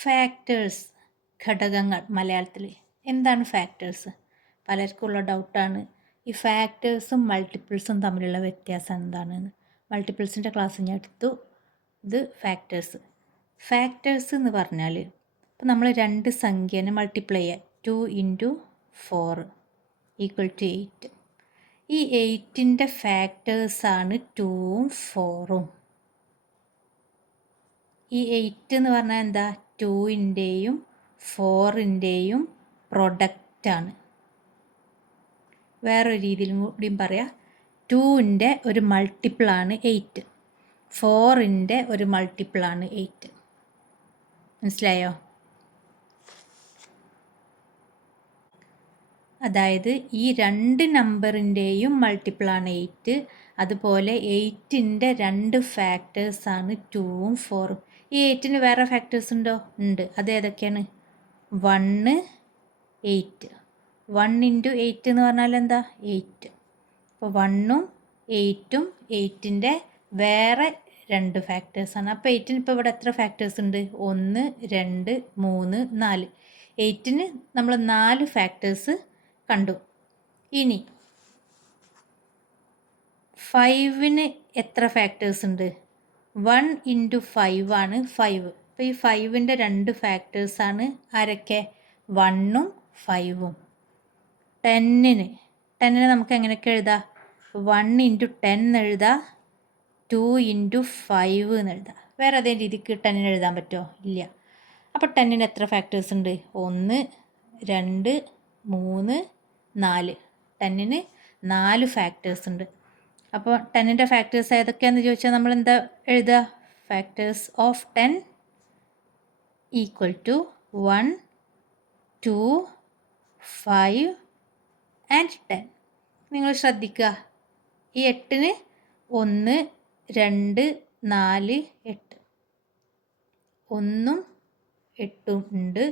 Factors, ഘടകങ്ങൾ മലയാളത്തിൽ. എന്താണ് ഫാക്ടേഴ്സ്? പലർക്കുള്ള ഡൗട്ടാണ് ഈ ഫാക്ടേഴ്സും മൾട്ടിപ്പിൾസും തമ്മിലുള്ള വ്യത്യാസം എന്താണെന്ന്. മൾട്ടിപ്പിൾസിൻ്റെ ക്ലാസ് ഞാൻ എടുത്തു. ഇത് ഫാക്ടേഴ്സ്. ഫാക്ടേഴ്സ് എന്ന് പറഞ്ഞാൽ ഇപ്പോൾ നമ്മൾ രണ്ട് സംഖ്യേനെ മൾട്ടിപ്ലൈ ചെയ്യുക. 2 × 4 = 8. ഈ 8ൻ്റെ ഫാക്ടേഴ്സാണ് 2ഉം 4ഉം. ഈ 8 എന്ന് പറഞ്ഞാൽ എന്താ? 2ൻ്റെയും 4ൻ്റെയും പ്രൊഡക്റ്റാണ്. വേറൊരു രീതിയിലും കൂടിയും പറയാം, 2ൻ്റെ ഒരു മൾട്ടിപ്പിളാണ് 8, 4ൻ്റെ ഒരു മൾട്ടിപ്പിളാണ് 8. മനസ്സിലായോ? അതായത് ഈ രണ്ട് നമ്പറിൻ്റെയും മൾട്ടിപ്പിളാണ് 8. അതുപോലെ 8ൻ്റെ രണ്ട് ഫാക്ടേഴ്സാണ് 2ഉം 4ഉം. ഈ 8ന് വേറെ ഫാക്ടേഴ്സ് ഉണ്ടോ? ഉണ്ട്. അത് ഏതൊക്കെയാണ്? 1, 8. 1 × 8 എന്ന് പറഞ്ഞാൽ എന്താ? 8. അപ്പോൾ 1ഉം 8ഉം 8ൻ്റെ വേറെ രണ്ട് ഫാക്ടേഴ്സാണ്. അപ്പോൾ 8ന് ഇപ്പോൾ ഇവിടെ എത്ര ഫാക്ടേഴ്സ് ഉണ്ട്? 1, 2, 3, 4. 8ന് നമ്മൾ 4 ഫാക്ടേഴ്സ് കണ്ടു. ഇനി 5ന് എത്ര ഫാക്ടേഴ്സ് ഉണ്ട്? 1 × 5 ആണ് 5. അപ്പോൾ ഈ 5ൻ്റെ രണ്ട് ഫാക്ടേഴ്സാണ് ആരൊക്കെ? 1ഉം 5ഉം. 10ന് നമുക്ക് എങ്ങനെയൊക്കെ എഴുതാം? 1 × 10 എന്ന് എഴുതാം, 2 × 5 എന്ന് എഴുതാം. വേറെ അതേ രീതിക്ക് 10ന് എഴുതാൻ പറ്റുമോ? ഇല്ല. അപ്പോൾ 10ന് എത്ര ഫാക്ടേഴ്സ് ഉണ്ട്? 1, 2, 3, 4. 10ന് 4 ഫാക്ടേഴ്സ് ഉണ്ട്. അപ്പോൾ 10ൻ്റെ ഫാക്ടേഴ്സ് ഏതൊക്കെയാണെന്ന് ചോദിച്ചാൽ നമ്മൾ എന്താ എഴുതുക? Factors of 10 = 1, 2, 5 and 10. നിങ്ങൾ ശ്രദ്ധിക്കുക, ഈ 8ന് 1, 2, 4, 8. 1ഉം 8ഉം ഉണ്ട്,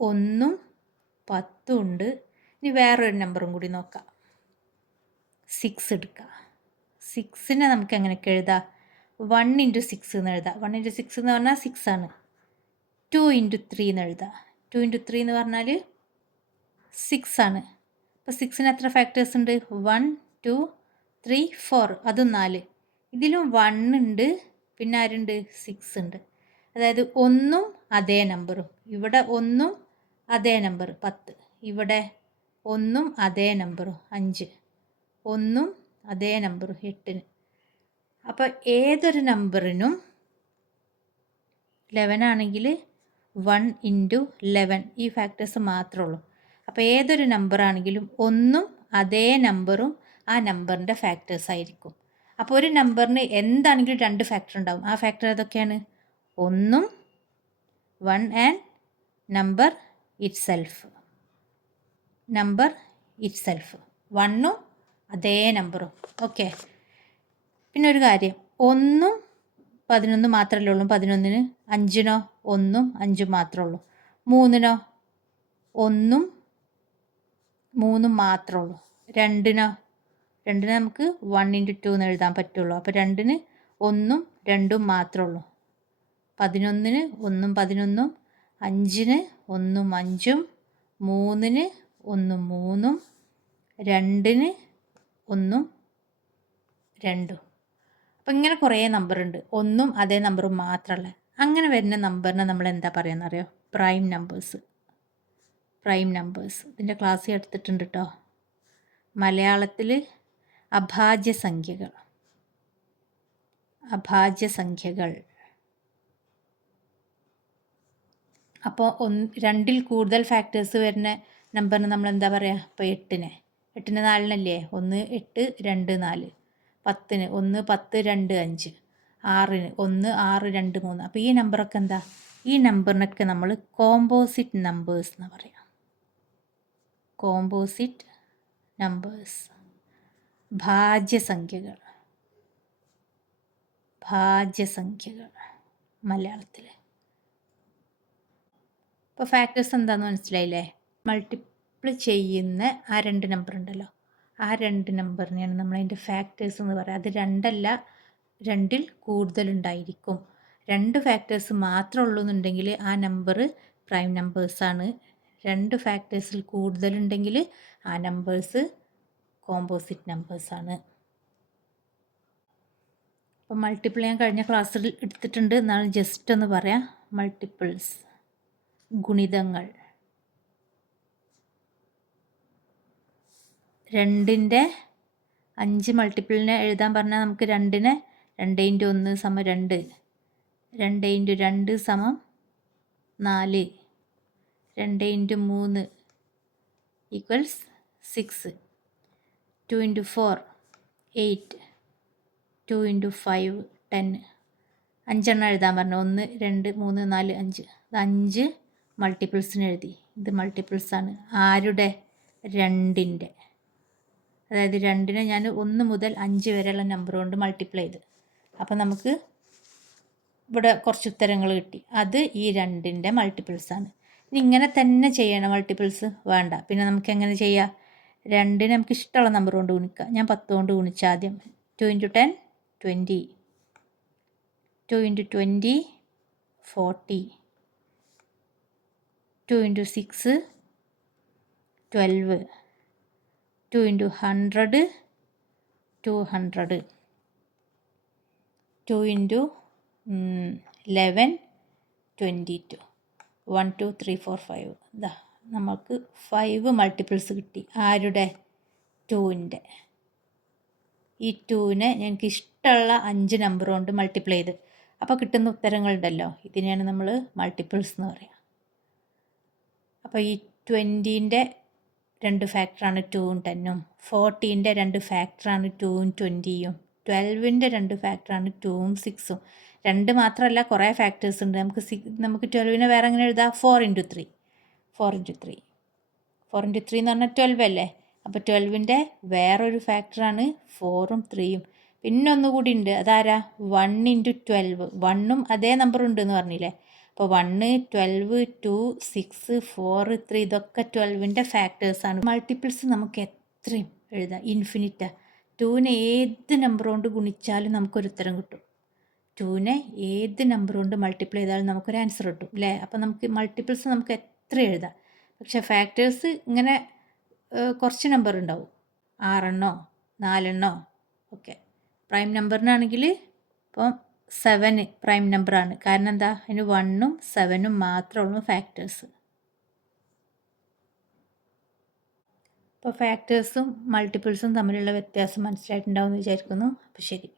1ഉം 10ഉം ഉണ്ട്. ഇനി വേറൊരു നമ്പറും കൂടി നോക്കാം. 6 എടുക്കുക. 6നെ നമുക്ക് എങ്ങനെയൊക്കെ എഴുതാം? 1 × 6 എന്ന് എഴുതാം. 1 × 6 എന്ന് പറഞ്ഞാൽ 6 ആണ്. 2 × 3 എന്ന് എഴുതാം. 2 × 3 എന്ന് പറഞ്ഞാൽ 6 ആണ്. അപ്പോൾ 6ന് എത്ര ഫാക്ടേഴ്സ് ഉണ്ട്? 1, 2, 3, 4. അതും 4. ഇതിലും 1 ഉണ്ട്, പിന്നെ ആരുണ്ട്? 6 ഉണ്ട്. അതായത് 1ഉം അതേ നമ്പറും. ഇവിടെ 1ഉം അതേ നമ്പർ 10. ഇവിടെ 1ഉം അതേ നമ്പറും 5. 1ഉം അതേ നമ്പറും 8ന്. അപ്പോൾ ഏതൊരു നമ്പറിനും 11 ആണെങ്കിൽ 1 × 11 ഈ ഫാക്ടേഴ്സ് മാത്രമേ ഉള്ളൂ. അപ്പോൾ ഏതൊരു നമ്പറാണെങ്കിലും 1ഉം അതേ നമ്പറും ആ നമ്പറിൻ്റെ ഫാക്ടേഴ്സ് ആയിരിക്കും. അപ്പോൾ ഒരു നമ്പറിന് എന്താണെങ്കിലും 2 ഫാക്ടർ ഉണ്ടാവും. ആ ഫാക്ടർ ഏതൊക്കെയാണ്? 1ഉം 1 ആൻഡ് നമ്പർ ഇറ്റ്സെൽഫ്. 1ഉം അതേ നമ്പറും. ഓക്കെ. പിന്നെ ഒരു കാര്യം, 1ഉം 11 മാത്രമല്ലേ ഉള്ളൂ. 11ന് 5നോ 1ഉം 5ഉം മാത്രമേ ഉള്ളൂ. 3നോ 1ഉം 3ഉം മാത്രമേ ഉള്ളൂ. 2നോ നമുക്ക് 1 × 2 എന്ന് എഴുതാൻ പറ്റുള്ളൂ. അപ്പോൾ 2ന് 1ഉം 2ഉം മാത്രമേ ഉള്ളൂ. 11ന് 1ഉം 11ഉം, 5ന് 1ഉം 5ഉം, 3ന് 1ഉം 3ഉം, 2ന് 1ഉം 2ഉം. അപ്പം ഇങ്ങനെ കുറേ നമ്പറുണ്ട്. 1ഉം അതേ നമ്പറും മാത്രമല്ല. അങ്ങനെ വരുന്ന നമ്പറിനെ നമ്മൾ എന്താ പറയുക? Prime numbers. ഇതിൻ്റെ ക്ലാസ് എടുത്തിട്ടുണ്ട് കേട്ടോ. മലയാളത്തിൽ അഭാജ്യസംഖ്യകൾ. അപ്പോൾ 2ൽ കൂടുതൽ ഫാക്ടേഴ്സ് വരുന്ന നമ്പറിന് നമ്മൾ എന്താ പറയുക? ഇപ്പോൾ 8ന് 4നല്ലേ? 1, 8, 2, 4. 10ന് 1, 10, 2, 5. 6ന് 1, 6, 2, 3. അപ്പോൾ ഈ നമ്പറൊക്കെ എന്താ? ഈ നമ്പറിനൊക്കെ നമ്മൾ കോമ്പോസിറ്റ് നമ്പേഴ്സ് എന്ന് പറയാം. കോമ്പോസിറ്റ് നമ്പേഴ്സ്, ഭാജ്യസംഖ്യകൾ മലയാളത്തിൽ. ഇപ്പോൾ ഫാക്ടേഴ്സ് എന്താണെന്ന് മനസ്സിലായില്ലേ? മൾട്ടിപ്പിൾ ചെയ്യുന്ന ആ 2 നമ്പർ ഉണ്ടല്ലോ, ആ 2 നമ്പറിനെയാണ് നമ്മൾ അതിൻ്റെ ഫാക്ടേഴ്സ് എന്ന് പറയുക. അത് 2 അല്ല, 2ൽ കൂടുതലുണ്ടായിരിക്കും. 2 ഫാക്ടേഴ്സ് മാത്രമേ ഉള്ളൂ എന്നുണ്ടെങ്കിൽ ആ നമ്പർ പ്രൈം നമ്പേഴ്സാണ്. 2 ഫാക്ടേഴ്സിൽ കൂടുതലുണ്ടെങ്കിൽ ആ നമ്പേഴ്സ് കോമ്പോസിറ്റ് നമ്പേഴ്സാണ്. അപ്പോൾ മൾട്ടിപ്പിൾ ഞാൻ കഴിഞ്ഞ ക്ലാസ്സിൽ എടുത്തിട്ടുണ്ട്, എന്നാണ് ജസ്റ്റ് ഒന്ന് പറയാം. മൾട്ടിപ്പിൾസ്, ഗുണിതങ്ങൾ. 2ൻ്റെ 5 മൾട്ടിപ്പിളിനെ എഴുതാൻ പറഞ്ഞാൽ നമുക്ക് 2നെ 2 × 1 = 2, 2 × 2 = 4, 2 × 3 = 6, 2 × 4 8, 2 × 5 10. 5 എഴുതാൻ പറഞ്ഞു. 1 2 3 4 5. ഇത് 5 മൾട്ടിപ്പിൾസിന് എഴുതി. ഇത് മൾട്ടിപ്പിൾസാണ്. ആരുടെ? 2ൻ്റെ. അതായത് 2നെ ഞാൻ 1 മുതൽ 5 വരെയുള്ള നമ്പർ കൊണ്ട് മൾട്ടിപ്ലൈ ചെയ്ത്. അപ്പം നമുക്ക് ഇവിടെ കുറച്ച് ഉത്തരങ്ങൾ കിട്ടി. അത് ഈ 2ൻ്റെ മൾട്ടിപ്പിൾസാണ്. ഇനി ഇങ്ങനെ തന്നെ ചെയ്യണം മൾട്ടിപ്പിൾസ് വേണ്ട. പിന്നെ നമുക്ക് എങ്ങനെ ചെയ്യാം? 2നെ നമുക്ക് ഇഷ്ടമുള്ള നമ്പർ കൊണ്ട് ഗുണിക്കാം. ഞാൻ 10 കൊണ്ട് ഗുണിച്ചാൽ ആദ്യം 2 × 10 20, 2 × 20 40, 2 × 6 12, 2 × 100 200, 2 × 11 22. 1 2 3 4 5. ഇതാ നമുക്ക് 5 മൾട്ടിപ്പിൾസ് കിട്ടി. ആരുടെ? 2ൻ്റെ. ഈ 2നെ എനിക്ക് ഇഷ്ടമുള്ള 5 നമ്പർ കൊണ്ട് മൾട്ടിപ്ലൈ ചെയ്ത്. അപ്പോൾ കിട്ടുന്ന ഉത്തരങ്ങളുണ്ടല്ലോ, ഇതിനെയാണ് നമ്മൾ മൾട്ടിപ്പിൾസ് എന്ന് പറയുക. അപ്പോൾ ഈ 20ൻ്റെ 2 ഫാക്ടറാണ് 2ഉം 10ഉം, 40ൻ്റെ 2 ഫാക്ടറാണ് 2ഉം 20ഉം, 12ൻ്റെ 2 ഫാക്ടറാണ് 2ഉം 6ഉം. 2 മാത്രമല്ല, കുറേ ഫാക്ടേഴ്സ് ഉണ്ട്. നമുക്ക് 12നെ വേറെ എങ്ങനെ എഴുതാം? 4 × 3. 4 × 3 എന്ന് പറഞ്ഞാൽ 12 അല്ലേ? അപ്പോൾ 12ൻ്റെ വേറൊരു ഫാക്ടറാണ് 4ഉം 3ഉം. പിന്നെ ഒന്നുകൂടി ഉണ്ട്. അതാരാ? 1 × 12. 1ഉം അതേ നമ്പർ ഉണ്ട് എന്ന് പറഞ്ഞില്ലേ? അപ്പോൾ 1 12 2 6 4 3 ഇതൊക്കെ 12ൻ്റെ ഫാക്ടേഴ്സാണ്. മൾട്ടിപ്പിൾസ് നമുക്ക് എത്രയും എഴുതാം, ഇൻഫിനിറ്റാ. 2നെ ഏത് നമ്പർ കൊണ്ട് ഗുണിച്ചാലും നമുക്കൊരു ഉത്തരം കിട്ടും. 2നെ ഏത് നമ്പർ കൊണ്ട് മൾട്ടിപ്ലൈ ചെയ്താലും നമുക്കൊരു ആൻസർ കിട്ടും അല്ലേ? അപ്പോൾ നമുക്ക് മൾട്ടിപ്പിൾസ് നമുക്ക് എത്ര എഴുതാം. പക്ഷേ ഫാക്ടേഴ്സ് ഇങ്ങനെ കുറച്ച് നമ്പർ ഉണ്ടാവും, 6 4 ഒക്കെ. പ്രൈം നമ്പറിനാണെങ്കിൽ ഇപ്പം 7 പ്രൈം നമ്പറാണ്. കാരണം എന്താ? അതിന് 1ഉം 7ഉം മാത്രമുള്ളൂ ഫാക്ടേഴ്സ്. അപ്പോൾ ഫാക്ടേഴ്സും മൾട്ടിപ്പിൾസും തമ്മിലുള്ള വ്യത്യാസം മനസ്സിലായിട്ടുണ്ടാവും എന്ന് വിചാരിക്കുന്നു. അപ്പോൾ ശരി.